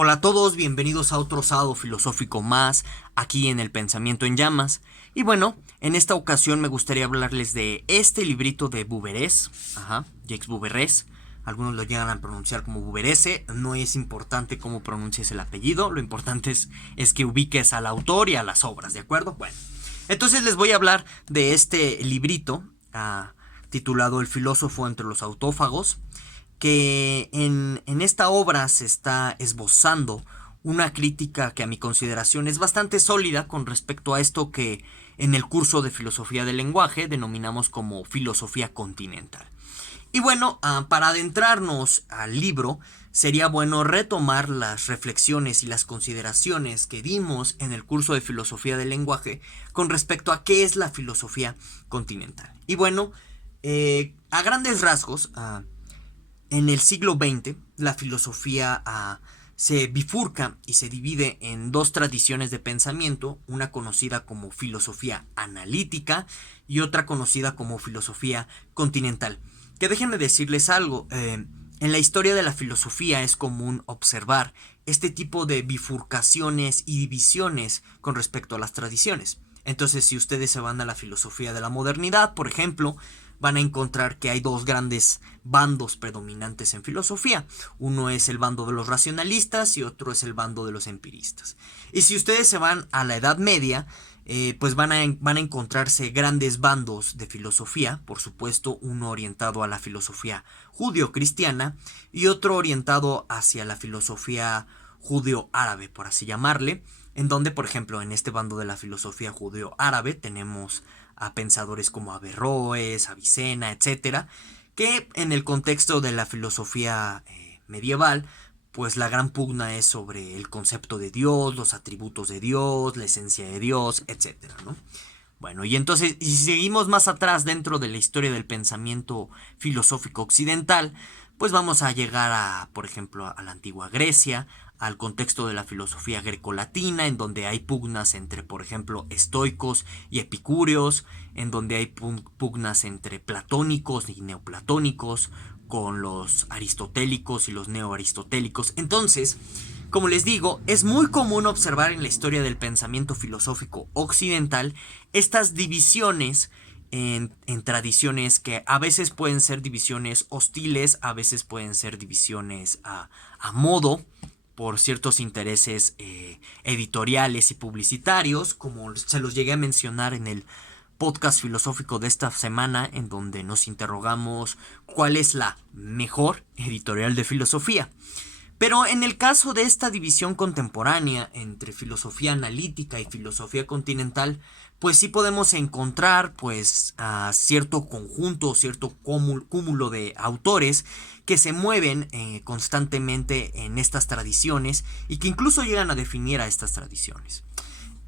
Hola a todos, bienvenidos a otro sábado filosófico más, aquí en el Pensamiento en Llamas. Y bueno, en esta ocasión me gustaría hablarles de este librito de Buberés, Jacques Buberés. Algunos lo llegan a pronunciar como Buberese, no es importante cómo pronuncies el apellido, lo importante es que ubiques al autor y a las obras, ¿de acuerdo? Bueno, entonces les voy a hablar de este librito, titulado El filósofo entre los autófagos, que en esta obra se está esbozando una crítica que a mi consideración es bastante sólida con respecto a esto que en el curso de filosofía del lenguaje denominamos como filosofía continental. Y bueno, para adentrarnos al libro, sería bueno retomar las reflexiones y las consideraciones que dimos en el curso de filosofía del lenguaje con respecto a qué es la filosofía continental. Y bueno, a grandes rasgos, en el siglo XX, la filosofía se bifurca y se divide en dos tradiciones de pensamiento, una conocida como filosofía analítica y otra conocida como filosofía continental. Que déjenme decirles algo, en la historia de la filosofía es común observar este tipo de bifurcaciones y divisiones con respecto a las tradiciones. Entonces, si ustedes se van a la filosofía de la modernidad, por ejemplo, van a encontrar que hay dos grandes bandos predominantes en filosofía. Uno es el bando de los racionalistas y otro es el bando de los empiristas. Y si ustedes se van a la Edad Media, pues van a encontrarse grandes bandos de filosofía, por supuesto, uno orientado a la filosofía judío-cristiana y otro orientado hacia la filosofía judío-árabe, por así llamarle, en donde, por ejemplo, en este bando de la filosofía judío-árabe tenemos a pensadores como Averroes, Avicena, etcétera, que en el contexto de la filosofía medieval, pues la gran pugna es sobre el concepto de Dios, los atributos de Dios, la esencia de Dios, etcétera, ¿no? Bueno, y entonces, y si seguimos más atrás dentro de la historia del pensamiento filosófico occidental, pues vamos a llegar a, por ejemplo, a la antigua Grecia, al contexto de la filosofía grecolatina, en donde hay pugnas entre, por ejemplo, estoicos y epicúreos, en donde hay pugnas entre platónicos y neoplatónicos, con los aristotélicos y los neoaristotélicos. Entonces, como les digo, es muy común observar en la historia del pensamiento filosófico occidental estas divisiones en tradiciones que a veces pueden ser divisiones hostiles, a veces pueden ser divisiones a modo, por ciertos intereses editoriales y publicitarios, como se los llegué a mencionar en el podcast filosófico de esta semana, en donde nos interrogamos cuál es la mejor editorial de filosofía. Pero en el caso de esta división contemporánea entre filosofía analítica y filosofía continental, pues sí podemos encontrar pues a cierto conjunto, cierto cúmulo de autores que se mueven constantemente en estas tradiciones y que incluso llegan a definir a estas tradiciones.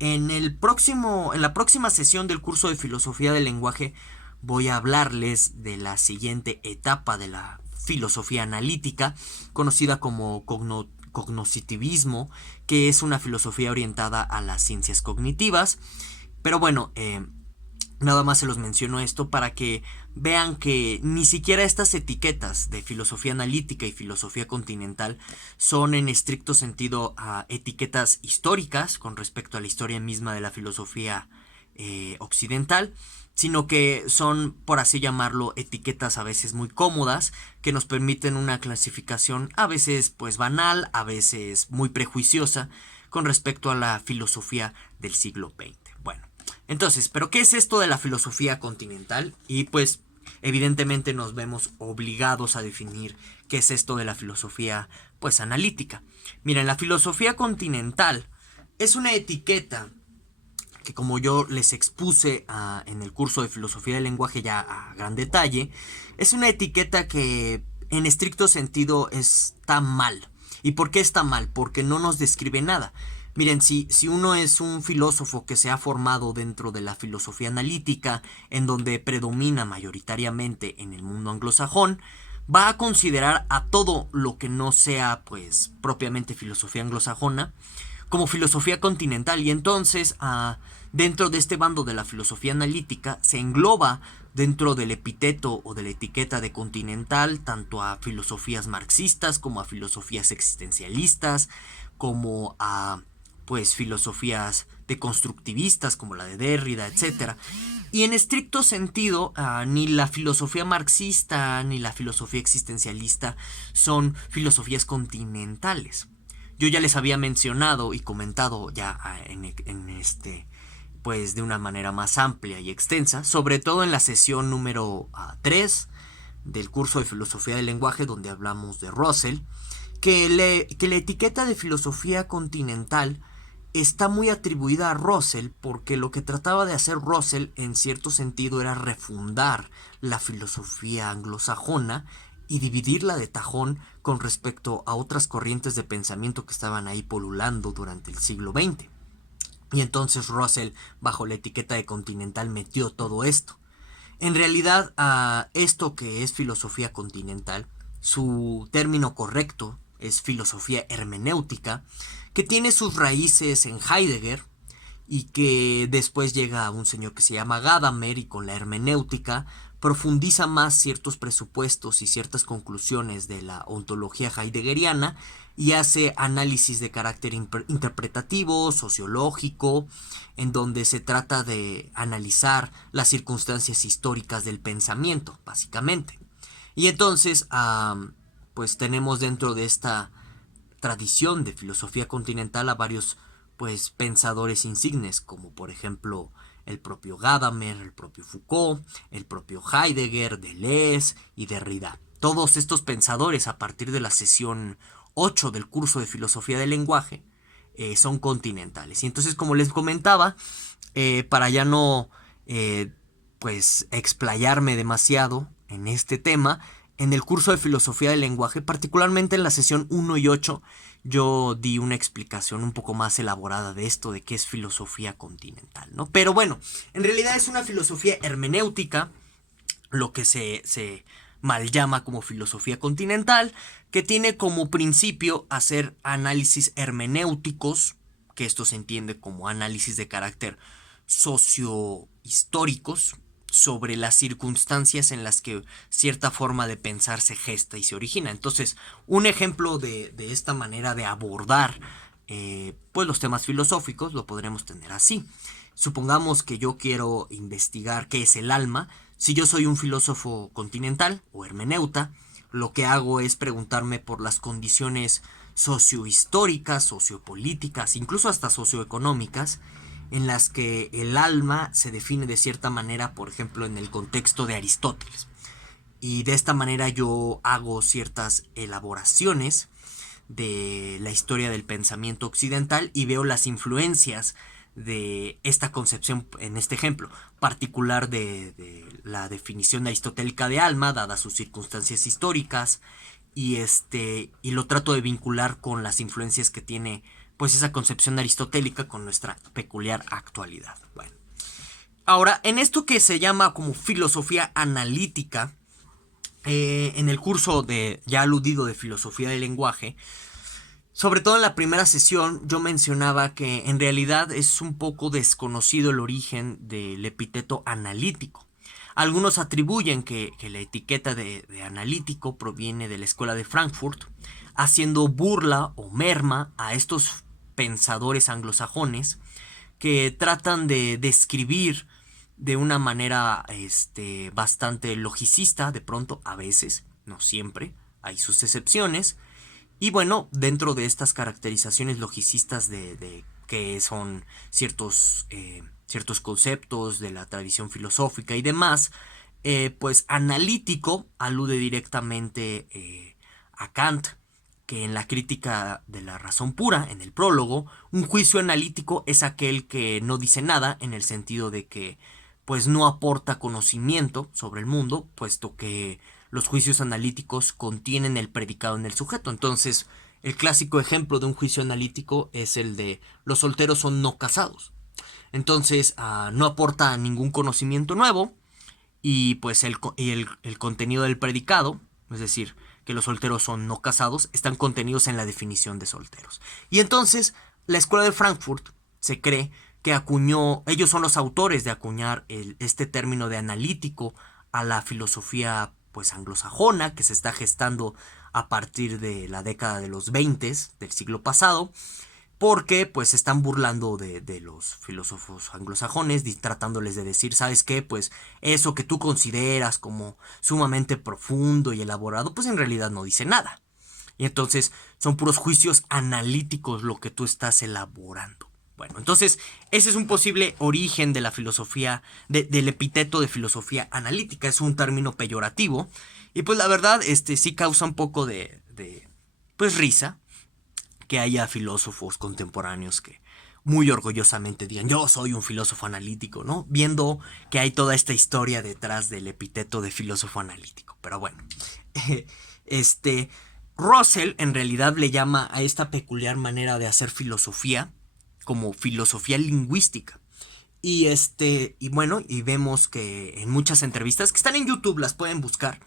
En la próxima sesión del curso de filosofía del lenguaje voy a hablarles de la siguiente etapa de la filosofía analítica, conocida como cognoscitivismo, que es una filosofía orientada a las ciencias cognitivas. Pero bueno, nada más se los menciono esto para que vean que ni siquiera estas etiquetas de filosofía analítica y filosofía continental son en estricto sentido etiquetas históricas con respecto a la historia misma de la filosofía occidental, sino que son, por así llamarlo, etiquetas a veces muy cómodas que nos permiten una clasificación a veces pues banal, a veces muy prejuiciosa con respecto a la filosofía del siglo XX. Bueno, entonces, ¿pero qué es esto de la filosofía continental? Y pues evidentemente nos vemos obligados a definir qué es esto de la filosofía pues analítica. Miren, la filosofía continental es una etiqueta que, como yo les expuse en el curso de filosofía del lenguaje ya a gran detalle, es una etiqueta que en estricto sentido está mal. ¿Y por qué está mal? Porque no nos describe nada. Miren, si uno es un filósofo que se ha formado dentro de la filosofía analítica, en donde predomina mayoritariamente en el mundo anglosajón, va a considerar a todo lo que no sea, pues, propiamente filosofía anglosajona, como filosofía continental. Y entonces, dentro de este bando de la filosofía analítica, se engloba dentro del epíteto o de la etiqueta de continental tanto a filosofías marxistas como a filosofías existencialistas, como a pues filosofías deconstructivistas como la de Derrida, etcétera. Y en estricto sentido, ni la filosofía marxista ni la filosofía existencialista son filosofías continentales. Yo ya les había mencionado y comentado ya pues de una manera más amplia y extensa, sobre todo en la sesión número 3 del curso de filosofía del lenguaje, donde hablamos de Russell, que la etiqueta de filosofía continental está muy atribuida a Russell, porque lo que trataba de hacer Russell en cierto sentido era refundar la filosofía anglosajona y dividirla de tajón con respecto a otras corrientes de pensamiento que estaban ahí polulando durante el siglo XX. Y entonces Russell, bajo la etiqueta de continental, metió todo esto. En realidad, a esto que es filosofía continental, su término correcto es filosofía hermenéutica, que tiene sus raíces en Heidegger y que después llega a un señor que se llama Gadamer y con la hermenéutica profundiza más ciertos presupuestos y ciertas conclusiones de la ontología heideggeriana y hace análisis de carácter interpretativo, sociológico, en donde se trata de analizar las circunstancias históricas del pensamiento, básicamente. Y entonces, pues tenemos dentro de esta tradición de filosofía continental a varios pues pensadores insignes, como por ejemplo el propio Gadamer, el propio Foucault, el propio Heidegger, Deleuze y Derrida. Todos estos pensadores, a partir de la sesión 8 del curso de filosofía del lenguaje, son continentales. Y entonces, como les comentaba, para ya no pues explayarme demasiado en este tema, en el curso de filosofía del lenguaje, particularmente en la sesión 1 y 8, yo di una explicación un poco más elaborada de esto, de qué es filosofía continental, ¿no? Pero bueno, en realidad es una filosofía hermenéutica, lo que se mal llama como filosofía continental, que tiene como principio hacer análisis hermenéuticos, que esto se entiende como análisis de carácter sociohistóricos, sobre las circunstancias en las que cierta forma de pensar se gesta y se origina. Entonces, un ejemplo de esta manera de abordar pues los temas filosóficos lo podremos tener así. Supongamos que yo quiero investigar qué es el alma. Si yo soy un filósofo continental o hermeneuta, lo que hago es preguntarme por las condiciones sociohistóricas, sociopolíticas, incluso hasta socioeconómicas, en las que el alma se define de cierta manera, por ejemplo, en el contexto de Aristóteles. Y de esta manera yo hago ciertas elaboraciones de la historia del pensamiento occidental y veo las influencias de esta concepción, en este ejemplo particular de la definición aristotélica de alma, dadas sus circunstancias históricas, y lo trato de vincular con las influencias que tiene pues esa concepción aristotélica con nuestra peculiar actualidad. Bueno, ahora, en esto que se llama como filosofía analítica, en el curso de ya aludido de filosofía del lenguaje, sobre todo en la primera sesión, yo mencionaba que en realidad es un poco desconocido el origen del epíteto analítico. Algunos atribuyen que la etiqueta de analítico proviene de la escuela de Frankfurt, haciendo burla o merma a estos pensadores anglosajones que tratan de describir de una manera bastante logicista, de pronto, a veces, no siempre, hay sus excepciones. Y bueno, dentro de estas caracterizaciones logicistas de que son ciertos conceptos de la tradición filosófica y demás, pues analítico alude directamente a Kant, que en la crítica de la razón pura, en el prólogo, un juicio analítico es aquel que no dice nada, en el sentido de que pues no aporta conocimiento sobre el mundo, puesto que los juicios analíticos contienen el predicado en el sujeto. Entonces, el clásico ejemplo de un juicio analítico es el de los solteros son no casados. Entonces, no aporta ningún conocimiento nuevo y pues el contenido del predicado, es decir, que los solteros son no casados, están contenidos en la definición de solteros. Y entonces, la escuela de Frankfurt se cree que acuñó, ellos son los autores de acuñar este término de analítico a la filosofía pues anglosajona que se está gestando a partir de la década de los 20 del siglo pasado, porque pues se están burlando de los filósofos anglosajones, tratándoles de decir, ¿sabes qué? Pues eso que tú consideras como sumamente profundo y elaborado, pues en realidad no dice nada. Y entonces son puros juicios analíticos lo que tú estás elaborando. Bueno, entonces ese es un posible origen de la filosofía, del epíteto de filosofía analítica. Es un término peyorativo. Y pues la verdad, sí causa un poco pues risa que haya filósofos contemporáneos que muy orgullosamente digan, yo soy un filósofo analítico, ¿no? Viendo que hay toda esta historia detrás del epíteto de filósofo analítico. Pero bueno, este, Russell en realidad le llama a esta peculiar manera de hacer filosofía como filosofía lingüística. Y bueno, y vemos que en muchas entrevistas que están en YouTube, las pueden buscar,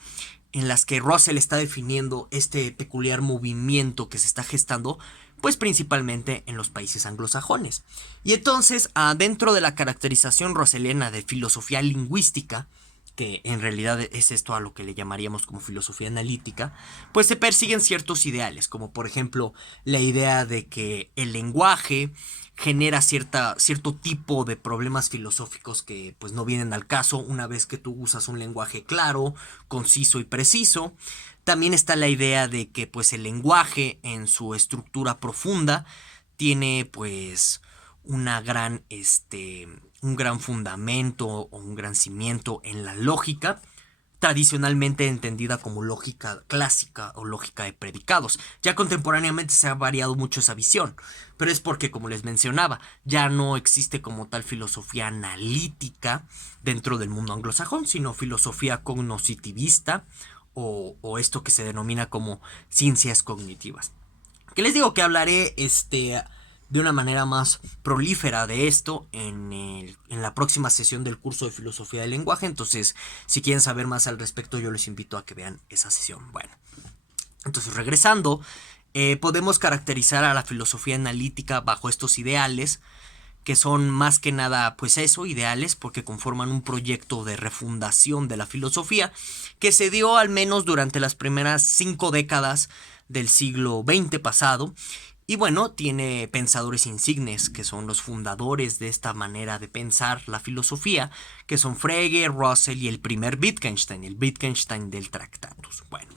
en las que Russell está definiendo este peculiar movimiento que se está gestando, pues principalmente en los países anglosajones. Y entonces, dentro de la caracterización russelliana de filosofía lingüística, que en realidad es esto a lo que le llamaríamos como filosofía analítica, pues se persiguen ciertos ideales, como por ejemplo la idea de que el lenguaje genera cierto tipo de problemas filosóficos que pues no vienen al caso una vez que tú usas un lenguaje claro, conciso y preciso. También está la idea de que pues el lenguaje en su estructura profunda tiene pues una un gran fundamento o un gran cimiento en la lógica, tradicionalmente entendida como lógica clásica o lógica de predicados. Ya contemporáneamente se ha variado mucho esa visión, pero es porque, como les mencionaba, ya no existe como tal filosofía analítica dentro del mundo anglosajón, sino filosofía cognoscitivista o esto que se denomina como ciencias cognitivas. Que les digo que hablaré de una manera más prolífera de esto en la próxima sesión del curso de filosofía del lenguaje. Entonces, si quieren saber más al respecto, yo les invito a que vean esa sesión. Bueno, entonces regresando, podemos caracterizar a la filosofía analítica bajo estos ideales, que son más que nada, pues eso, ideales, porque conforman un proyecto de refundación de la filosofía que se dio al menos durante las primeras 5 décadas del siglo XX pasado. Y bueno, tiene pensadores insignes, que son los fundadores de esta manera de pensar la filosofía, que son Frege, Russell y el primer Wittgenstein, el Wittgenstein del Tractatus. Bueno,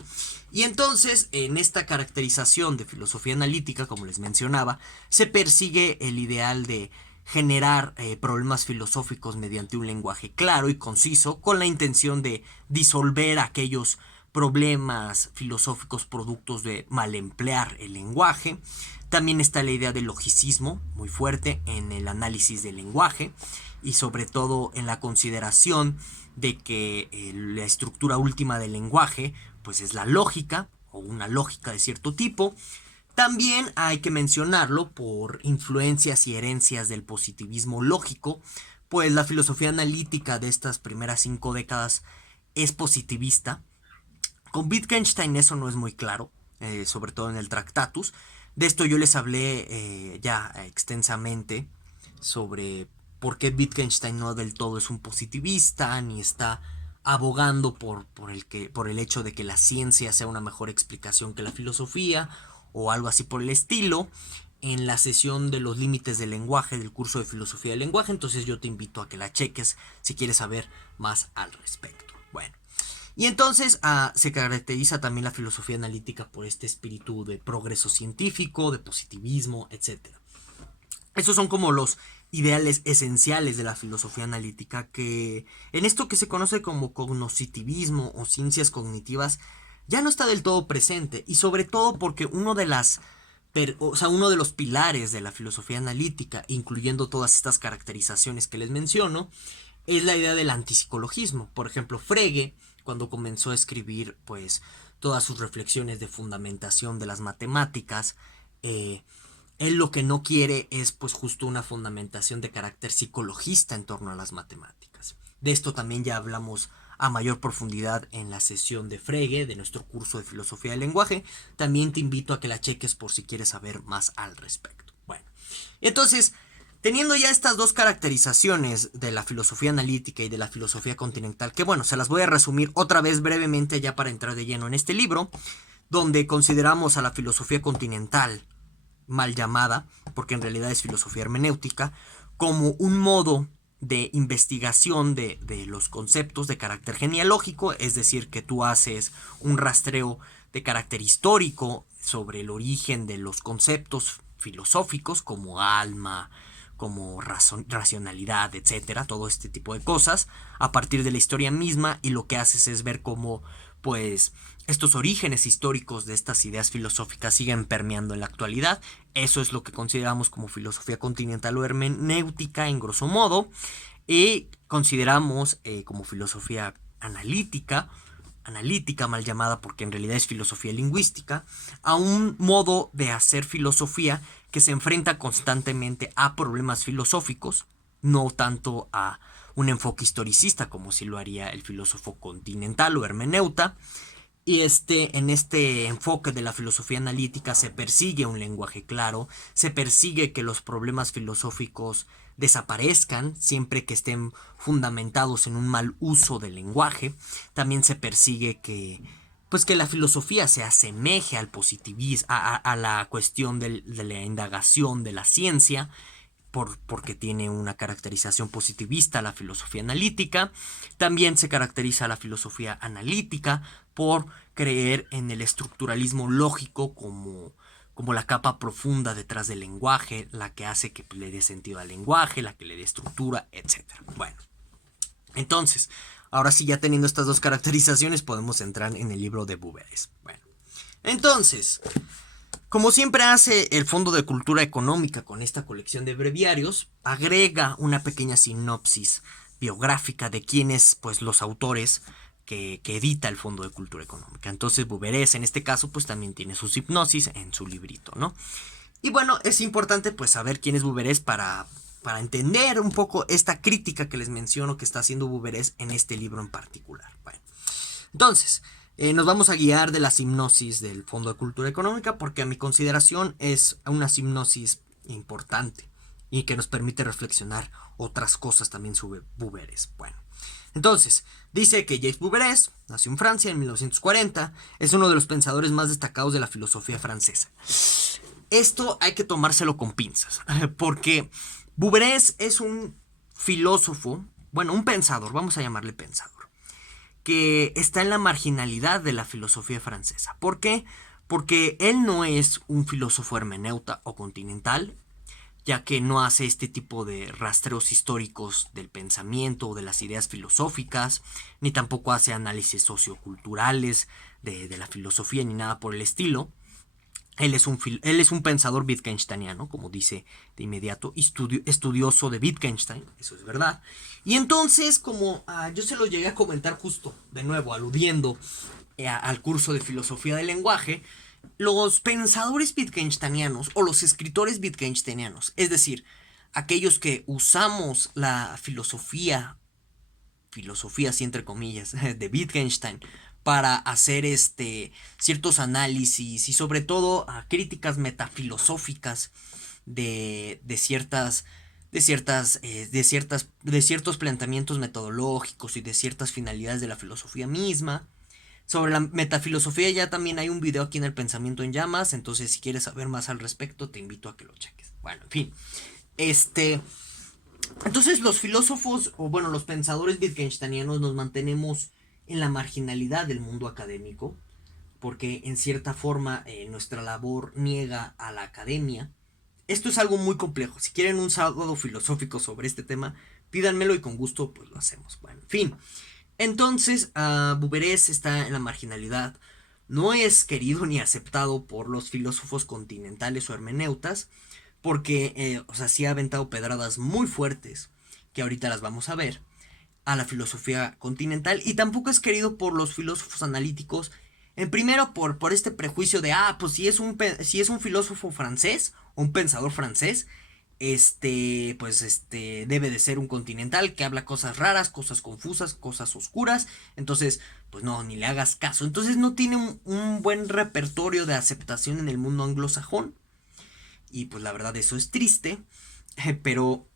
y entonces, en esta caracterización de filosofía analítica, como les mencionaba, se persigue el ideal de generar problemas filosóficos mediante un lenguaje claro y conciso, con la intención de disolver aquellos problemas filosóficos productos de mal emplear el lenguaje. También está la idea del logicismo, muy fuerte en el análisis del lenguaje y sobre todo en la consideración de que la estructura última del lenguaje pues es la lógica o una lógica de cierto tipo. También hay que mencionarlo por influencias y herencias del positivismo lógico, pues la filosofía analítica de estas primeras 5 décadas es positivista. Con Wittgenstein eso no es muy claro, sobre todo en el Tractatus. De esto yo les hablé ya extensamente sobre por qué Wittgenstein no del todo es un positivista, ni está abogando por el hecho de que la ciencia sea una mejor explicación que la filosofía, o algo así por el estilo, en la sesión de los límites del lenguaje del curso de filosofía del lenguaje. Entonces yo te invito a que la cheques si quieres saber más al respecto. Bueno. Y entonces se caracteriza también la filosofía analítica por este espíritu de progreso científico, de positivismo, etc. Estos son como los ideales esenciales de la filosofía analítica, que en esto que se conoce como cognoscitivismo o ciencias cognitivas ya no está del todo presente, y sobre todo porque uno de los pilares de la filosofía analítica, incluyendo todas estas caracterizaciones que les menciono, es la idea del antipsicologismo. Por ejemplo, Frege, cuando comenzó a escribir pues todas sus reflexiones de fundamentación de las matemáticas, él lo que no quiere es pues justo una fundamentación de carácter psicologista en torno a las matemáticas. De esto también ya hablamos a mayor profundidad en la sesión de Frege de nuestro curso de filosofía del lenguaje. También te invito a que la cheques por si quieres saber más al respecto. Bueno, entonces Teniendo ya estas dos caracterizaciones de la filosofía analítica y de la filosofía continental, que bueno, se las voy a resumir otra vez brevemente ya para entrar de lleno en este libro, donde consideramos a la filosofía continental, mal llamada, porque en realidad es filosofía hermenéutica, como un modo de investigación de los conceptos de carácter genealógico, es decir, que tú haces un rastreo de carácter histórico sobre el origen de los conceptos filosóficos como alma, como racionalidad, etcétera, todo este tipo de cosas, a partir de la historia misma, y lo que haces es ver cómo, pues, estos orígenes históricos de estas ideas filosóficas siguen permeando en la actualidad. Eso es lo que consideramos como filosofía continental o hermenéutica en grosso modo, y consideramos como filosofía analítica mal llamada porque en realidad es filosofía lingüística, a un modo de hacer filosofía que se enfrenta constantemente a problemas filosóficos, no tanto a un enfoque historicista como si lo haría el filósofo continental o hermeneuta. Y en este enfoque de la filosofía analítica se persigue un lenguaje claro, se persigue que los problemas filosóficos desaparezcan siempre que estén fundamentados en un mal uso del lenguaje. También se persigue que, pues, que la filosofía se asemeje al positivismo, a la cuestión de la indagación de la ciencia, porque tiene una caracterización positivista la filosofía analítica. También se caracteriza la filosofía analítica por creer en el estructuralismo lógico como la capa profunda detrás del lenguaje, la que hace que le dé sentido al lenguaje, la que le dé estructura, etc. Bueno, entonces, ahora sí, ya teniendo estas dos caracterizaciones, podemos entrar en el libro de Buberes. Bueno, entonces, como siempre hace el Fondo de Cultura Económica con esta colección de breviarios, agrega una pequeña sinopsis biográfica de quiénes, pues, los autores que edita el Fondo de Cultura Económica. Entonces Buberés en este caso pues también tiene sus hipnosis en su librito, ¿no? Y bueno, es importante pues saber quién es Buberés para entender un poco esta crítica que les menciono que está haciendo Buberés en este libro en particular. Bueno, entonces, nos vamos a guiar de la hipnosis del Fondo de Cultura Económica porque a mi consideración es una hipnosis importante y que nos permite reflexionar otras cosas también sobre Buberés. Bueno, entonces, dice que Jacques Buberés nació en Francia en 1940, es uno de los pensadores más destacados de la filosofía francesa. Esto hay que tomárselo con pinzas, porque Buberés es un filósofo, bueno, un pensador, vamos a llamarle pensador, que está en la marginalidad de la filosofía francesa. ¿Por qué? Porque él no es un filósofo hermeneuta o continental, ya que no hace este tipo de rastreos históricos del pensamiento o de las ideas filosóficas, ni tampoco hace análisis socioculturales de la filosofía ni nada por el estilo. Él es un pensador wittgensteiniano, como dice de inmediato, estudioso de Wittgenstein, eso es verdad. Y entonces, como yo se lo llegué a comentar justo, de nuevo, aludiendo al curso de filosofía del lenguaje, los pensadores wittgensteinianos o los escritores wittgensteinianos, es decir, aquellos que usamos la filosofía así entre comillas, de Wittgenstein para hacer ciertos análisis y sobre todo críticas metafilosóficas de ciertos planteamientos metodológicos y de ciertas finalidades de la filosofía misma. Sobre la metafilosofía ya también hay un video aquí en el Pensamiento en Llamas, entonces si quieres saber más al respecto te invito a que lo cheques. Bueno, en fin. Entonces los filósofos, o bueno, los pensadores wittgensteinianos nos mantenemos en la marginalidad del mundo académico, porque en cierta forma nuestra labor niega a la academia. Esto es algo muy complejo. Si quieren un sábado filosófico sobre este tema, pídanmelo y con gusto pues lo hacemos. Bueno, en fin. Entonces, Buberés está en la marginalidad. No es querido ni aceptado por los filósofos continentales o hermeneutas, porque, sí ha aventado pedradas muy fuertes, que ahorita las vamos a ver, a la filosofía continental, y tampoco es querido por los filósofos analíticos, en primero por este prejuicio de, pues si es un filósofo francés, o un pensador francés, debe de ser un continental que habla cosas raras, cosas confusas, cosas oscuras. Entonces, pues no, ni le hagas caso. Entonces no tiene un buen repertorio de aceptación en el mundo anglosajón. Y pues la verdad eso es triste. Pero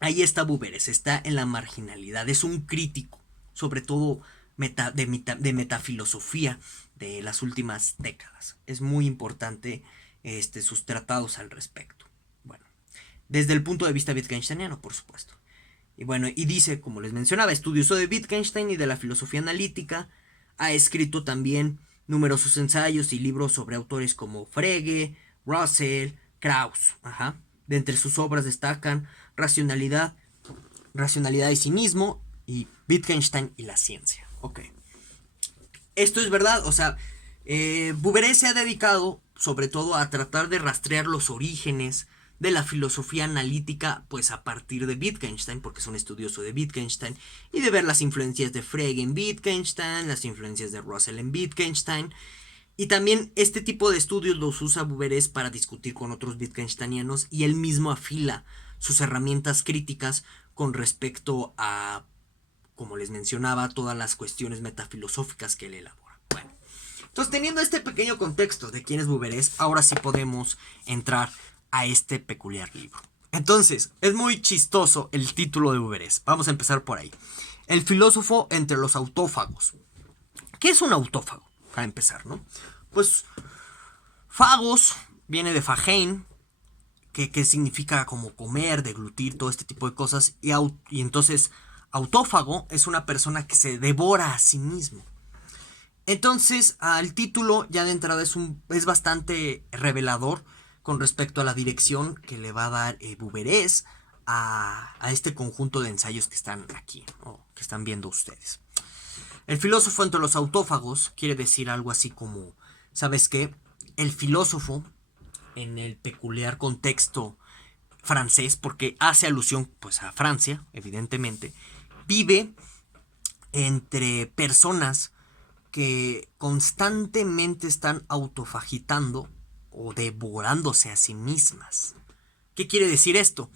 ahí está Buberés, está en la marginalidad, es un crítico, sobre todo de metafilosofía de las últimas décadas. Es muy importante sus tratados al respecto. Bueno, desde el punto de vista wittgensteiniano, por supuesto. Y bueno, y dice, como les mencionaba, estudioso de Wittgenstein y de la filosofía analítica. Ha escrito también numerosos ensayos y libros sobre autores como Frege, Russell, Krauss. Ajá. De entre sus obras destacan Racionalidad, Racionalidad y Cinismo y Wittgenstein y la Ciencia. Ok. Esto es verdad, o sea, Buberé se ha dedicado sobre todo a tratar de rastrear los orígenes de la filosofía analítica, pues a partir de Wittgenstein, porque es un estudioso de Wittgenstein, y de ver las influencias de Frege en Wittgenstein, las influencias de Russell en Wittgenstein, y también este tipo de estudios los usa Buberés para discutir con otros Wittgensteinianos, y él mismo afila sus herramientas críticas con respecto a, como les mencionaba, todas las cuestiones metafilosóficas que él elabora. Bueno, entonces teniendo este pequeño contexto de quién es Buberés, ahora sí podemos entrar a este peculiar libro. Entonces, es muy chistoso el título de Buberés. Vamos a empezar por ahí. El filósofo entre los autófagos. ¿Qué es un autófago? Para empezar, ¿no? Pues, fagos viene de fagein, que significa como comer, deglutir, todo este tipo de cosas. Y entonces, autófago es una persona que se devora a sí mismo. Entonces, el título ya de entrada es bastante revelador con respecto a la dirección que le va a dar Buberés a este conjunto de ensayos que están aquí, o que están viendo ustedes. El filósofo entre los autófagos quiere decir algo así como, ¿sabes qué? El filósofo, en el peculiar contexto francés, porque hace alusión pues a Francia, evidentemente, vive entre personas que constantemente están autofagitando o devorándose a sí mismas. ¿Qué quiere decir esto?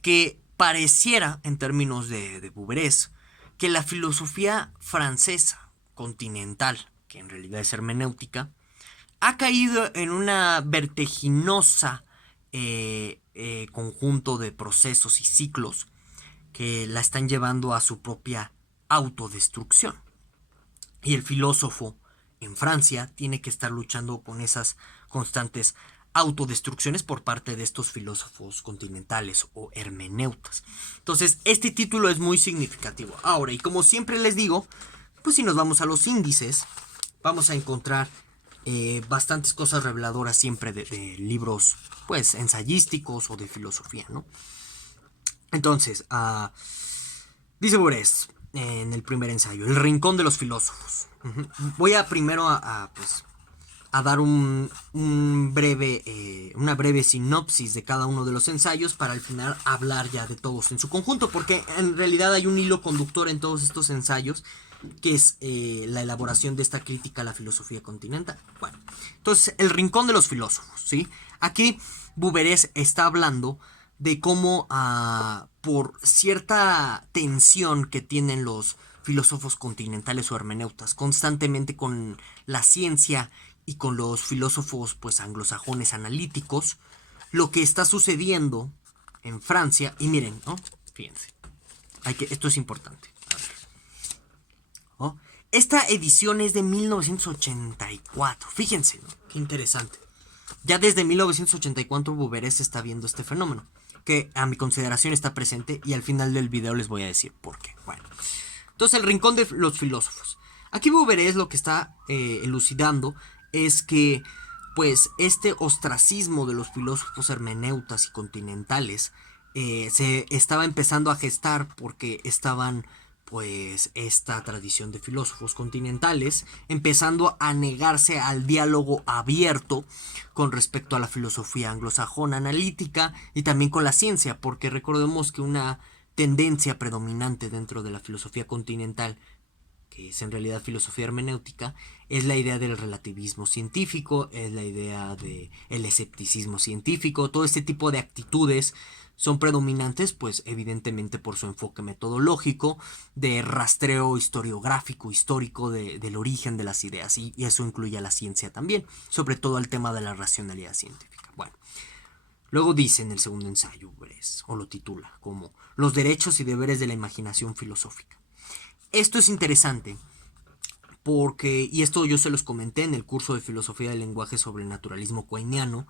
Que pareciera, en términos de Buberés, que la filosofía francesa continental, que en realidad es hermenéutica, ha caído en una vertiginosa conjunto de procesos y ciclos que la están llevando a su propia autodestrucción. Y el filósofo en Francia tiene que estar luchando con esas constantes autodestrucciones por parte de estos filósofos continentales o hermeneutas. Entonces, este título es muy significativo. Ahora, y como siempre les digo, pues si nos vamos a los índices, vamos a encontrar bastantes cosas reveladoras siempre de libros, pues, ensayísticos o de filosofía, ¿no? Entonces, dice Borés en el primer ensayo, El rincón de los filósofos. Voy a primero pues, a dar una breve sinopsis de cada uno de los ensayos para al final hablar ya de todos en su conjunto, porque en realidad hay un hilo conductor en todos estos ensayos, que es la elaboración de esta crítica a la filosofía continental. Bueno, entonces, El rincón de los filósofos, ¿sí? Aquí Buberés está hablando de cómo por cierta tensión que tienen los filósofos continentales o hermeneutas constantemente con la ciencia y con los filósofos pues anglosajones analíticos, lo que está sucediendo en Francia, y miren, ¿no? Fíjense, esto es importante. A ver, ¿no? Esta edición es de 1984, fíjense, ¿no? Qué interesante. Ya desde 1984 Buberés está viendo este fenómeno, que a mi consideración está presente, y al final del video les voy a decir por qué. Bueno, entonces, El rincón de los filósofos. Aquí Buberés lo que está elucidando es que pues este ostracismo de los filósofos hermeneutas y continentales se estaba empezando a gestar porque estaban pues esta tradición de filósofos continentales empezando a negarse al diálogo abierto con respecto a la filosofía anglosajona analítica y también con la ciencia, porque recordemos que una tendencia predominante dentro de la filosofía continental, que es en realidad filosofía hermenéutica, es la idea del relativismo científico, es la idea del escepticismo científico. Todo este tipo de actitudes son predominantes, pues evidentemente por su enfoque metodológico, de rastreo historiográfico, histórico del origen de las ideas, y eso incluye a la ciencia también, sobre todo al tema de la racionalidad científica. Bueno, Luego dice en el segundo ensayo, Buberés, o lo titula como Los derechos y deberes de la imaginación filosófica. Esto es interesante porque, y esto yo se los comenté en el curso de filosofía del lenguaje sobre el naturalismo quainiano,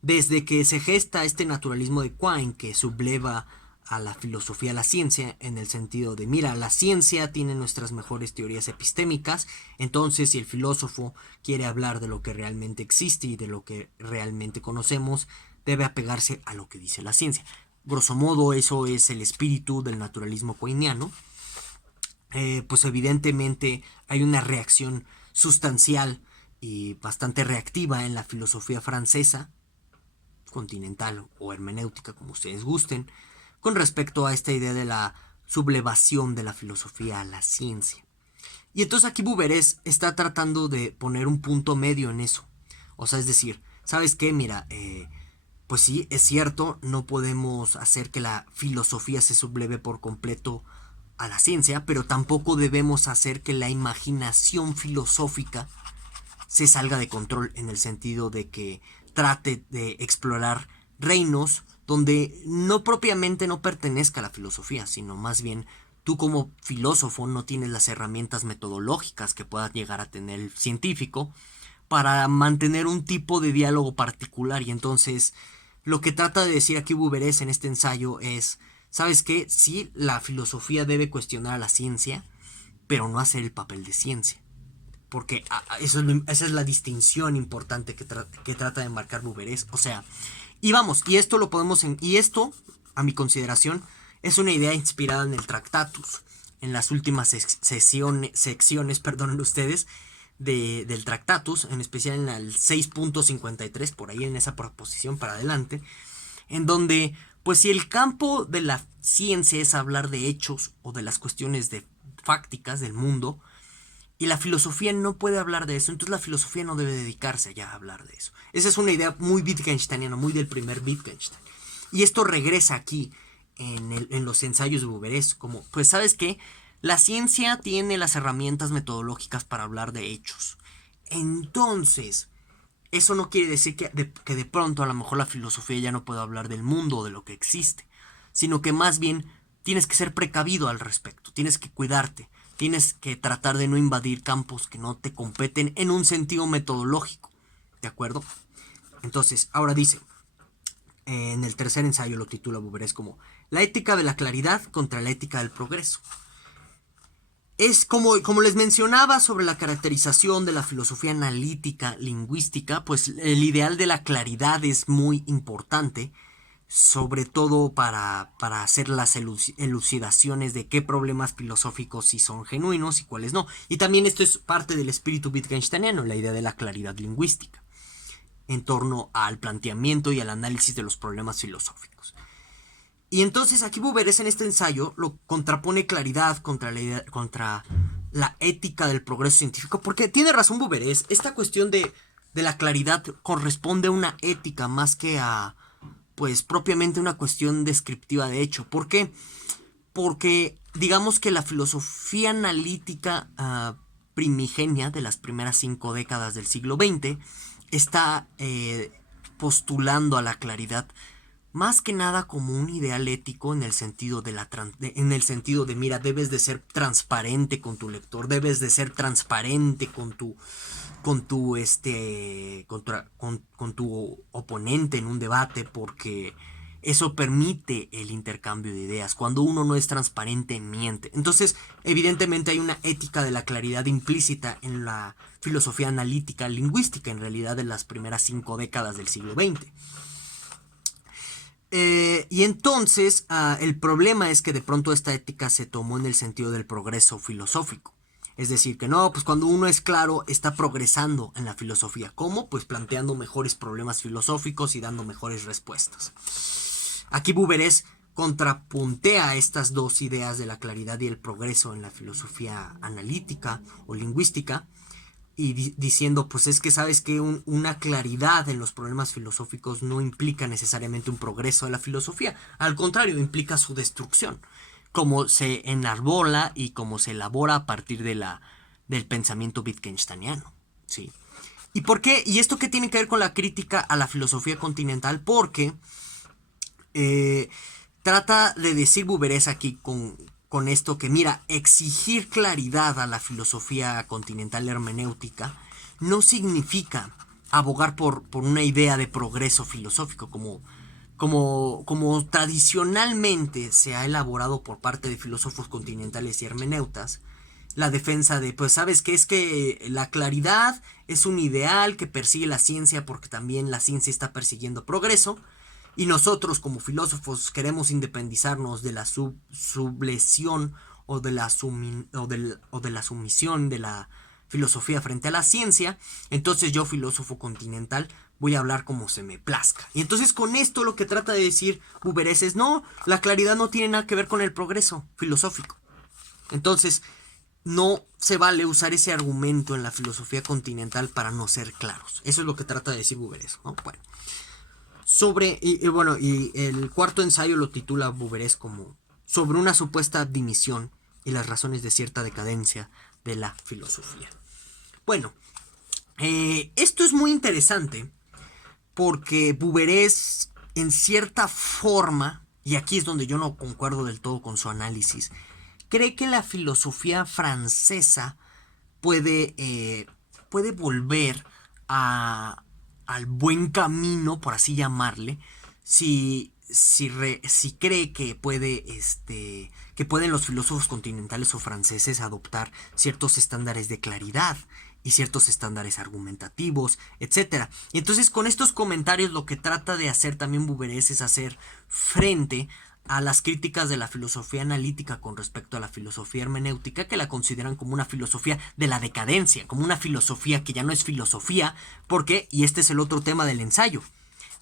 desde que se gesta este naturalismo de Quine que subleva a la filosofía, a la ciencia, en el sentido de, mira, la ciencia tiene nuestras mejores teorías epistémicas, entonces si el filósofo quiere hablar de lo que realmente existe y de lo que realmente conocemos, debe apegarse a lo que dice la ciencia. Grosso modo, eso es el espíritu del naturalismo quainiano. Pues evidentemente hay una reacción sustancial y bastante reactiva en la filosofía francesa, continental o hermenéutica, como ustedes gusten, con respecto a esta idea de la sublevación de la filosofía a la ciencia. Y entonces aquí Buberés está tratando de poner un punto medio en eso. O sea, es decir, ¿sabes qué? Mira, pues sí, es cierto, no podemos hacer que la filosofía se subleve por completo a la ciencia, pero tampoco debemos hacer que la imaginación filosófica se salga de control en el sentido de que trate de explorar reinos donde no propiamente no pertenezca a la filosofía, sino más bien tú como filósofo no tienes las herramientas metodológicas que pueda llegar a tener el científico para mantener un tipo de diálogo particular. Y entonces lo que trata de decir aquí Buberés en este ensayo es, ¿sabes qué? Sí, la filosofía debe cuestionar a la ciencia, pero no hacer el papel de ciencia. Porque esa es la distinción importante que trata de marcar Buberés. O sea, y vamos, y esto lo podemos... y esto, a mi consideración, es una idea inspirada en el Tractatus. En las últimas secciones, perdonen ustedes, del Tractatus, en especial en el 6.53, por ahí en esa proposición para adelante, en donde, pues si el campo de la ciencia es hablar de hechos o de las cuestiones fácticas del mundo, y la filosofía no puede hablar de eso, entonces la filosofía no debe dedicarse ya a hablar de eso. Esa es una idea muy Wittgensteiniana, muy del primer Wittgenstein. Y esto regresa aquí en los ensayos de Buberés, como, pues sabes qué, la ciencia tiene las herramientas metodológicas para hablar de hechos. Entonces, eso no quiere decir que de pronto a lo mejor la filosofía ya no pueda hablar del mundo o de lo que existe, sino que más bien tienes que ser precavido al respecto, tienes que cuidarte. Tienes que tratar de no invadir campos que no te competen en un sentido metodológico. ¿De acuerdo? Entonces, ahora dice, en el tercer ensayo lo titula Buberés como La ética de la claridad contra la ética del progreso. Es como les mencionaba sobre la caracterización de la filosofía analítica, lingüística, pues el ideal de la claridad es muy importante, sobre todo para hacer las elucidaciones de qué problemas filosóficos sí son genuinos y cuáles no. Y también esto es parte del espíritu wittgensteiniano, la idea de la claridad lingüística, en torno al planteamiento y al análisis de los problemas filosóficos. Y entonces aquí Buberés en este ensayo lo contrapone claridad contra la ética del progreso científico, porque tiene razón Buberés, esta cuestión de la claridad corresponde a una ética más que a pues propiamente una cuestión descriptiva de hecho. ¿Por qué? Porque digamos que la filosofía analítica primigenia de las primeras 5 décadas del siglo XX está postulando a la claridad más que nada como un ideal ético en el sentido de mira, debes de ser transparente con tu lector, debes de ser transparente con tu oponente en un debate, porque eso permite el intercambio de ideas. Cuando uno no es transparente, miente. Entonces, evidentemente hay una ética de la claridad implícita en la filosofía analítica lingüística, en realidad de las primeras 5 décadas del siglo XX. Y entonces el problema es que de pronto esta ética se tomó en el sentido del progreso filosófico. Es decir, que no, pues cuando uno es claro, está progresando en la filosofía. ¿Cómo? Pues planteando mejores problemas filosóficos y dando mejores respuestas. Aquí Buberés contrapuntea estas dos ideas de la claridad y el progreso en la filosofía analítica o lingüística, y diciendo, pues es que sabes que una claridad en los problemas filosóficos no implica necesariamente un progreso de la filosofía, al contrario, implica su destrucción, como se enarbola y como se elabora a partir del pensamiento wittgensteiniano, ¿sí? ¿Y por qué? ¿Y esto qué tiene que ver con la crítica a la filosofía continental? Porque Eh, Trata de decir Buberés aquí con esto que, mira, exigir claridad a la filosofía continental hermenéutica no significa abogar por una idea de progreso filosófico, como tradicionalmente se ha elaborado por parte de filósofos continentales y hermeneutas. La defensa de, pues, ¿sabes qué? Es que la claridad es un ideal que persigue la ciencia porque también la ciencia está persiguiendo progreso. Y nosotros como filósofos queremos independizarnos de la sublesión o de la, o de la sumisión de la filosofía frente a la ciencia. Entonces yo, filósofo continental, voy a hablar como se me plazca. Y entonces con esto lo que trata de decir Buberés es, no, la claridad no tiene nada que ver con el progreso filosófico. Entonces no se vale usar ese argumento en la filosofía continental para no ser claros. Eso es lo que trata de decir Buberés, ¿no? Bueno. Y el cuarto ensayo lo titula Buberés como sobre una supuesta dimisión y las razones de cierta decadencia de la filosofía. Bueno, esto es muy interesante porque Buberés, en cierta forma, y aquí es donde yo no concuerdo del todo con su análisis, cree que la filosofía francesa puede volver a, al buen camino, por así llamarle, si cree que pueden los filósofos continentales o franceses adoptar ciertos estándares de claridad y ciertos estándares argumentativos, etcétera. Y entonces con estos comentarios lo que trata de hacer también Buberés es hacer frente a las críticas de la filosofía analítica con respecto a la filosofía hermenéutica, que la consideran como una filosofía de la decadencia, como una filosofía que ya no es filosofía, porque, y este es el otro tema del ensayo,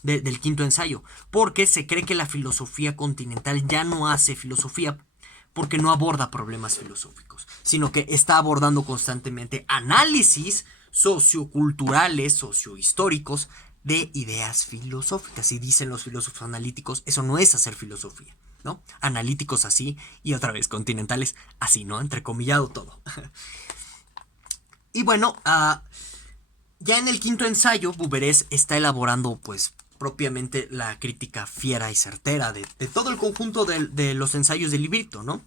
del quinto ensayo, porque se cree que la filosofía continental ya no hace filosofía porque no aborda problemas filosóficos, sino que está abordando constantemente análisis socioculturales, sociohistóricos de ideas filosóficas. Y dicen los filósofos analíticos, eso no es hacer filosofía, ¿no? Analíticos así y otra vez continentales así, ¿no? Entrecomillado todo. Y bueno, ya en el quinto ensayo, Buberés está elaborando, pues, propiamente la crítica fiera y certera de todo el conjunto de los ensayos del librito, ¿no?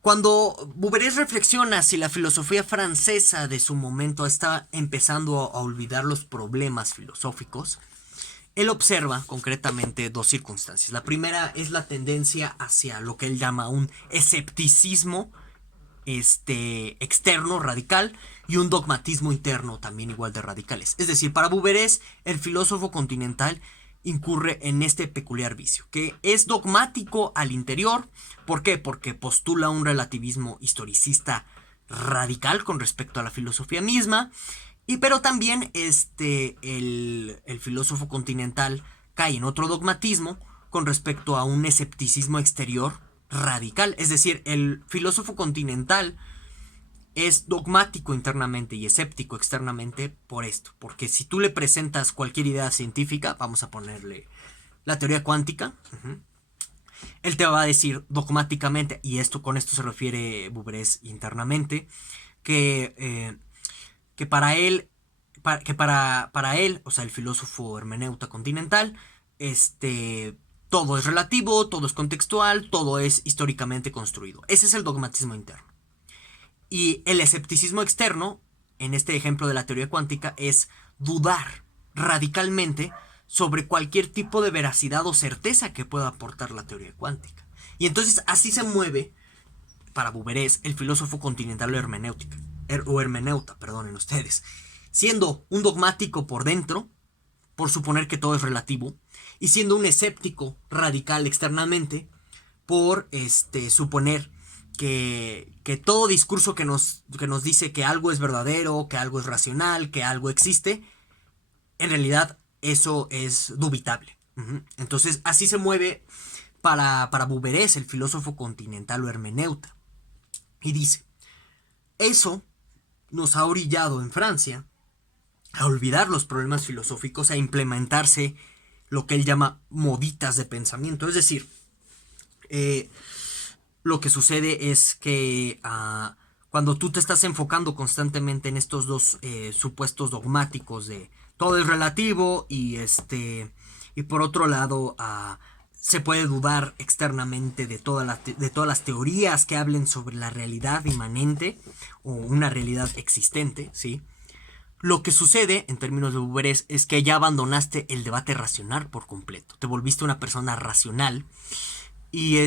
Cuando Buberés reflexiona si la filosofía francesa de su momento está empezando a olvidar los problemas filosóficos, él observa concretamente dos circunstancias. La primera es la tendencia hacia lo que él llama un escepticismo externo radical y un dogmatismo interno también igual de radicales. Es decir, para Buberés, el filósofo continental incurre en este peculiar vicio, que es dogmático al interior. ¿Por qué? Porque postula un relativismo historicista radical con respecto a la filosofía misma, pero también el filósofo continental cae en otro dogmatismo con respecto a un escepticismo exterior radical. Es decir, el filósofo continental es dogmático internamente y escéptico externamente por esto. Porque si tú le presentas cualquier idea científica, vamos a ponerle la teoría cuántica, él te va a decir dogmáticamente, y con esto se refiere Buberés internamente, que para él, para él, o sea, el filósofo hermeneuta continental, todo es relativo, todo es contextual, todo es históricamente construido. Ese es el dogmatismo interno. Y el escepticismo externo, en este ejemplo de la teoría cuántica, es dudar radicalmente sobre cualquier tipo de veracidad o certeza que pueda aportar la teoría cuántica. Y entonces así se mueve, para Buberés, el filósofo continental o hermeneuta, perdonen ustedes, siendo un dogmático por dentro, por suponer que todo es relativo, y siendo un escéptico radical externamente, por suponer que todo discurso que nos dice que algo es verdadero, que algo es racional, que algo existe, en realidad eso es dubitable. Entonces así se mueve para Buberés, el filósofo continental o hermeneuta. Y dice, eso nos ha orillado en Francia a olvidar los problemas filosóficos, a implementarse lo que él llama moditas de pensamiento. Es decir, lo que sucede es que cuando tú te estás enfocando constantemente en estos dos supuestos dogmáticos de todo es relativo y y por otro lado se puede dudar externamente de todas las teorías que hablen sobre la realidad inmanente o una realidad existente, ¿sí? Lo que sucede, en términos de Buberés, es que ya abandonaste el debate racional por completo. Te volviste una persona racional y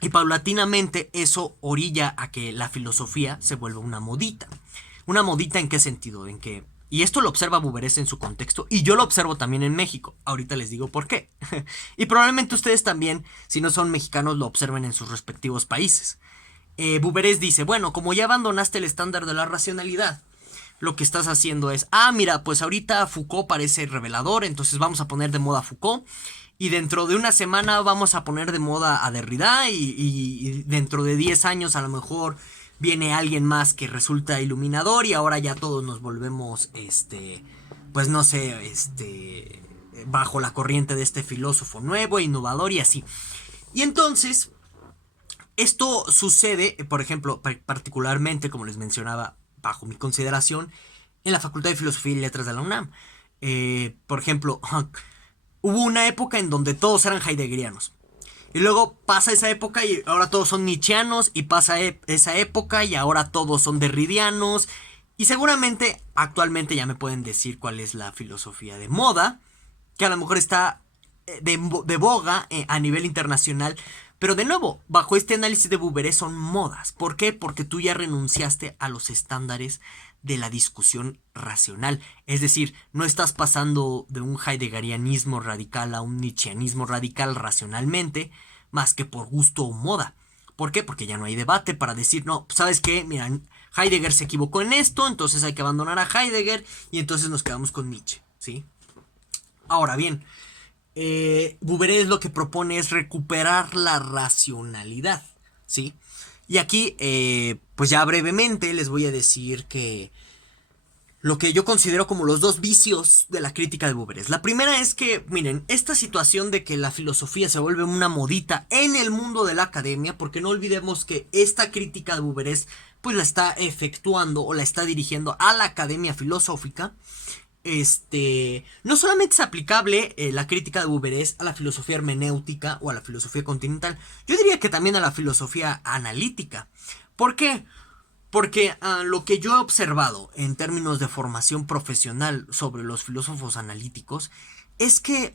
y paulatinamente eso orilla a que la filosofía se vuelva una modita. ¿Una modita en qué sentido? En que, y esto lo observa Buberés en su contexto, y yo lo observo también en México. Ahorita les digo por qué. Y probablemente ustedes también, si no son mexicanos, lo observen en sus respectivos países. Buberés dice, bueno, como ya abandonaste el estándar de la racionalidad, lo que estás haciendo es, mira, pues ahorita Foucault parece revelador, entonces vamos a poner de moda a Foucault. Y dentro de una semana vamos a poner de moda a Derrida y dentro de 10 años a lo mejor viene alguien más que resulta iluminador y ahora ya todos nos volvemos, pues no sé, bajo la corriente de este filósofo nuevo, innovador y así. Y entonces, esto sucede, por ejemplo, particularmente, como les mencionaba, bajo mi consideración, en la Facultad de Filosofía y Letras de la UNAM. Por ejemplo, hubo una época en donde todos eran heideggerianos. Y luego pasa esa época y ahora todos son nietzscheanos. Y pasa esa época y ahora todos son derridianos. Y seguramente actualmente ya me pueden decir cuál es la filosofía de moda. Que a lo mejor está de boga a nivel internacional. Pero de nuevo, bajo este análisis de Buberés son modas. ¿Por qué? Porque tú ya renunciaste a los estándares de la discusión racional. Es decir, no estás pasando de un heideggerianismo radical a un nietzscheanismo radical racionalmente, más que por gusto o moda. ¿Por qué? Porque ya no hay debate para decir, no, ¿sabes qué? Mira, Heidegger se equivocó en esto, entonces hay que abandonar a Heidegger y entonces nos quedamos con Nietzsche, ¿sí? Ahora bien, Buberés lo que propone es recuperar la racionalidad, ¿sí? Y aquí, pues ya brevemente les voy a decir que lo que yo considero como los dos vicios de la crítica de Buberés. La primera es que, miren, esta situación de que la filosofía se vuelve una modita en el mundo de la academia, porque no olvidemos que esta crítica de Buberés pues la está efectuando o la está dirigiendo a la academia filosófica. No solamente es aplicable la crítica de Buberés a la filosofía hermenéutica o a la filosofía continental, yo diría que también a la filosofía analítica. ¿Por qué? Porque lo que yo he observado en términos de formación profesional sobre los filósofos analíticos es que,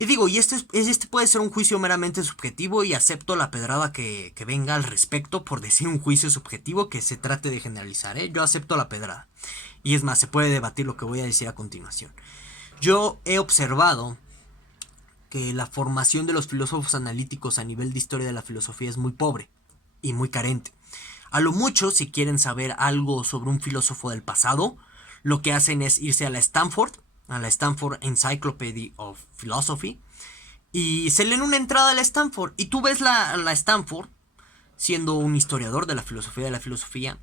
y digo, y este puede ser un juicio meramente subjetivo y acepto la pedrada que venga al respecto por decir un juicio subjetivo que se trate de generalizar, yo acepto la pedrada. Y es más, se puede debatir lo que voy a decir a continuación. Yo he observado que la formación de los filósofos analíticos a nivel de historia de la filosofía es muy pobre y muy carente. A lo mucho, si quieren saber algo sobre un filósofo del pasado, lo que hacen es irse a la Stanford Encyclopedia of Philosophy, y se leen una entrada a la Stanford, y tú ves la Stanford, siendo un historiador de la filosofía,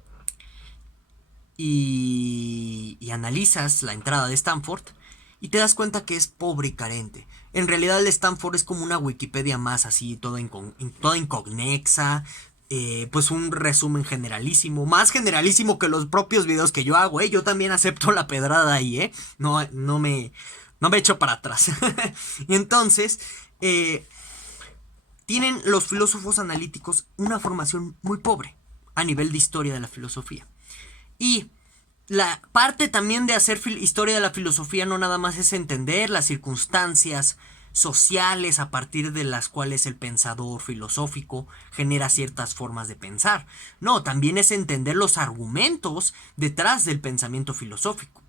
y analizas la entrada de Stanford, y te das cuenta que es pobre y carente. En realidad el Stanford es como una Wikipedia más así, toda inconexa, pues un resumen generalísimo, más generalísimo que los propios videos que yo hago, yo también acepto la pedrada ahí, no me echo para atrás. Y entonces, tienen los filósofos analíticos una formación muy pobre a nivel de historia de la filosofía. Y la parte también de hacer historia de la filosofía no nada más es entender las circunstancias sociales a partir de las cuales el pensador filosófico genera ciertas formas de pensar. No, también es entender los argumentos detrás del pensamiento filosófico.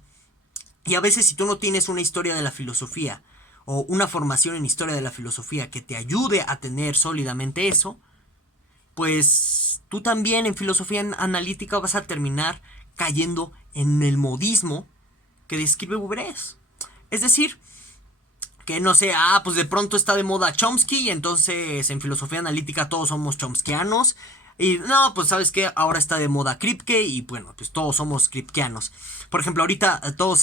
Y a veces si tú no tienes una historia de la filosofía o una formación en historia de la filosofía que te ayude a tener sólidamente eso, pues tú también en filosofía analítica vas a terminar cayendo en el modismo que describe Buberés. Es decir, que no sé, pues de pronto está de moda Chomsky y entonces en filosofía analítica todos somos chomskianos. Y no, pues sabes que ahora está de moda Kripke y bueno, pues todos somos kripkeanos. Por ejemplo, ahorita todos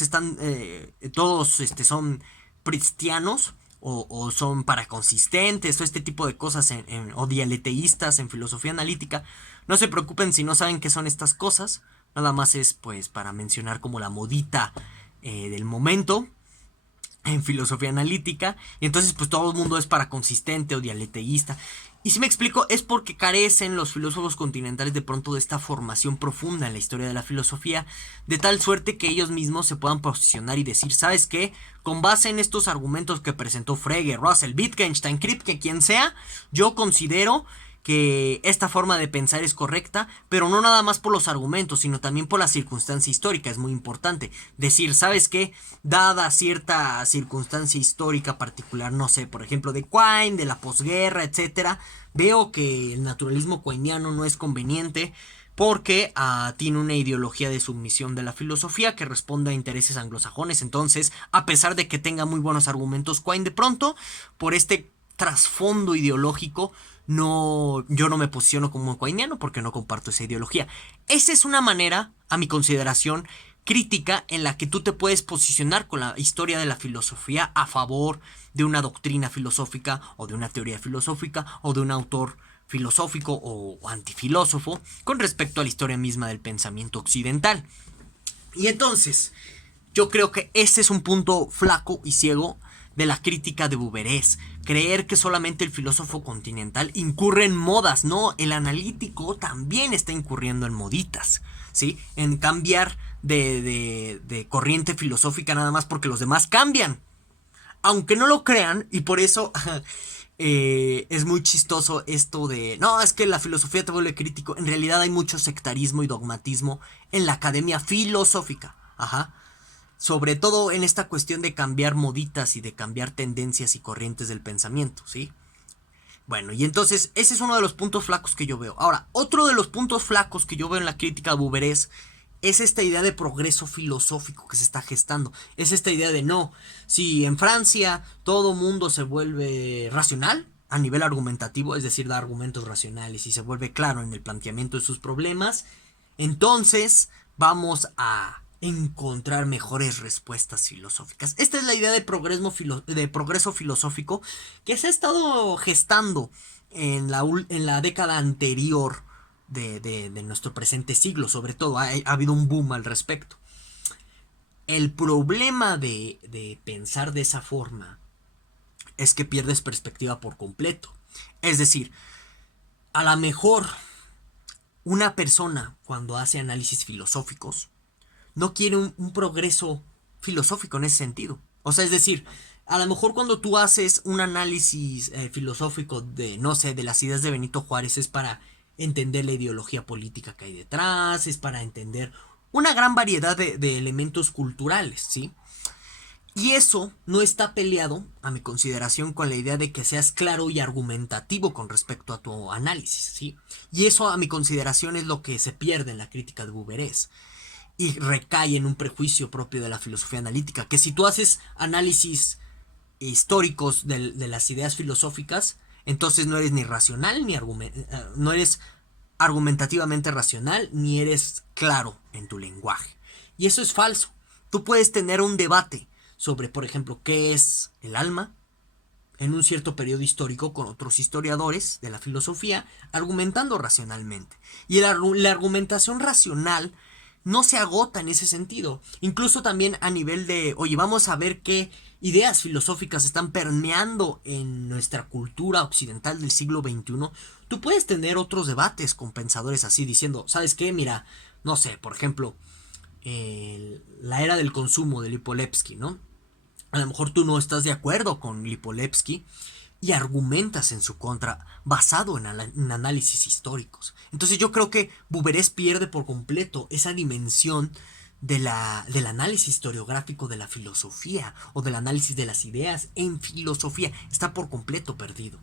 son pritztianos o son paraconsistentes o este tipo de cosas o dialeteístas en filosofía analítica. No se preocupen si no saben qué son estas cosas. Nada más es pues para mencionar como la modita del momento. en filosofía analítica, y entonces pues todo el mundo es paraconsistente o dialeteísta. Y si me explico, es porque carecen los filósofos continentales de pronto de esta formación profunda en la historia de la filosofía, de tal suerte que ellos mismos se puedan posicionar y decir, ¿sabes qué? Con base en estos argumentos que presentó Frege, Russell, Wittgenstein, Kripke, quien sea, yo considero que esta forma de pensar es correcta, pero no nada más por los argumentos, sino también por la circunstancia histórica. Es muy importante decir, ¿sabes qué? Dada cierta circunstancia histórica particular, no sé, por ejemplo, de Quine, de la posguerra, etcétera, veo que el naturalismo quiniano no es conveniente porque tiene una ideología de submisión de la filosofía que responde a intereses anglosajones. Entonces, a pesar de que tenga muy buenos argumentos Quine, de pronto, por este trasfondo ideológico, yo no me posiciono como quiniano porque no comparto esa ideología. Esa es una manera, a mi consideración, crítica en la que tú te puedes posicionar con la historia de la filosofía a favor de una doctrina filosófica o de una teoría filosófica o de un autor filosófico o antifilósofo con respecto a la historia misma del pensamiento occidental. Y entonces, yo creo que este es un punto flaco y ciego de la crítica de Buberés. Creer que solamente el filósofo continental incurre en modas. No, el analítico también está incurriendo en moditas, ¿sí? En cambiar de corriente filosófica nada más porque los demás cambian. Aunque no lo crean, y por eso es muy chistoso esto de, no, es que la filosofía te vuelve crítico. En realidad hay mucho sectarismo y dogmatismo en la academia filosófica. Ajá. Sobre todo en esta cuestión de cambiar moditas y de cambiar tendencias y corrientes del pensamiento, ¿sí? Bueno, y entonces ese es uno de los puntos flacos que yo veo. Ahora, otro de los puntos flacos que yo veo en la crítica a Buberés es esta idea de progreso filosófico que se está gestando. Es esta idea de no, si en Francia todo mundo se vuelve racional a nivel argumentativo, es decir, da argumentos racionales y se vuelve claro en el planteamiento de sus problemas, entonces vamos a encontrar mejores respuestas filosóficas. Esta es la idea de progreso filosófico que se ha estado gestando en la década anterior de nuestro presente siglo. Sobre todo ha habido un boom al respecto. El problema de pensar de esa forma es que pierdes perspectiva por completo. Es decir, a lo mejor una persona cuando hace análisis filosóficos no quiere un progreso filosófico en ese sentido. O sea, es decir, a lo mejor cuando tú haces un análisis filosófico de, no sé, de las ideas de Benito Juárez es para entender la ideología política que hay detrás, es para entender una gran variedad de elementos culturales, ¿sí? Y eso no está peleado, a mi consideración, con la idea de que seas claro y argumentativo con respecto a tu análisis, ¿sí? Y eso, a mi consideración, es lo que se pierde en la crítica de Buberés y recae en un prejuicio propio de la filosofía analítica, que si tú haces análisis históricos de las ideas filosóficas, entonces no eres ni racional ni no eres argumentativamente racional ni eres claro en tu lenguaje. Y eso es falso. Tú puedes tener un debate sobre, por ejemplo, qué es el alma en un cierto periodo histórico con otros historiadores de la filosofía argumentando racionalmente. Y la argumentación racional no se agota en ese sentido. Incluso también a nivel de, oye, vamos a ver qué ideas filosóficas están permeando en nuestra cultura occidental del siglo XXI. Tú puedes tener otros debates con pensadores así diciendo, ¿sabes qué? Mira, no sé, por ejemplo, la era del consumo de Lipolevsky, ¿no? A lo mejor tú no estás de acuerdo con Lipolevsky y argumentas en su contra basado en análisis históricos. Entonces yo creo que Buberés pierde por completo esa dimensión del análisis historiográfico de la filosofía o del análisis de las ideas en filosofía. Está por completo perdido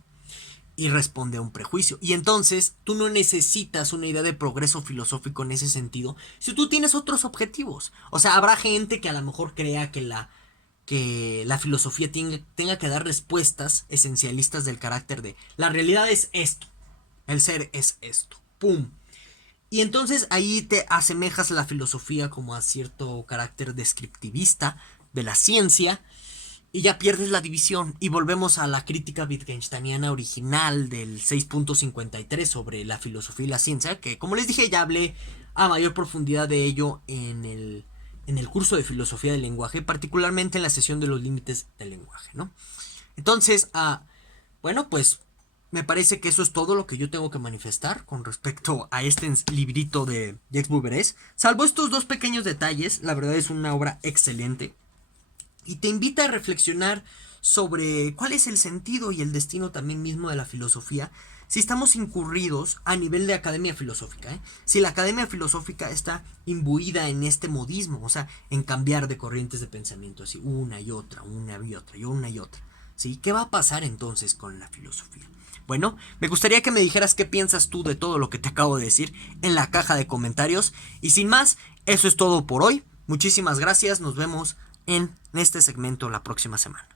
y responde a un prejuicio. Y entonces tú no necesitas una idea de progreso filosófico en ese sentido si tú tienes otros objetivos. O sea, habrá gente que a lo mejor crea que la filosofía tenga que dar respuestas esencialistas del carácter de la realidad es esto, el ser es esto, ¡pum! Y entonces ahí te asemejas a la filosofía como a cierto carácter descriptivista de la ciencia y ya pierdes la división y volvemos a la crítica wittgensteiniana original del 6.53 sobre la filosofía y la ciencia, que como les dije ya hablé a mayor profundidad de ello en en el curso de filosofía del lenguaje, particularmente en la sesión de los límites del lenguaje, ¿no? Entonces, bueno, pues me parece que eso es todo lo que yo tengo que manifestar con respecto a este librito de Jacques Bouveret. Salvo estos dos pequeños detalles, la verdad es una obra excelente. Y te invita a reflexionar sobre cuál es el sentido y el destino también mismo de la filosofía, si estamos incurridos a nivel de academia filosófica, ¿eh? Si la academia filosófica está imbuida en este modismo, o sea, en cambiar de corrientes de pensamiento, así una y otra, una y otra, y una y otra, ¿sí? ¿Qué va a pasar entonces con la filosofía? Bueno, me gustaría que me dijeras qué piensas tú de todo lo que te acabo de decir en la caja de comentarios. Y sin más, eso es todo por hoy. Muchísimas gracias, nos vemos en este segmento la próxima semana.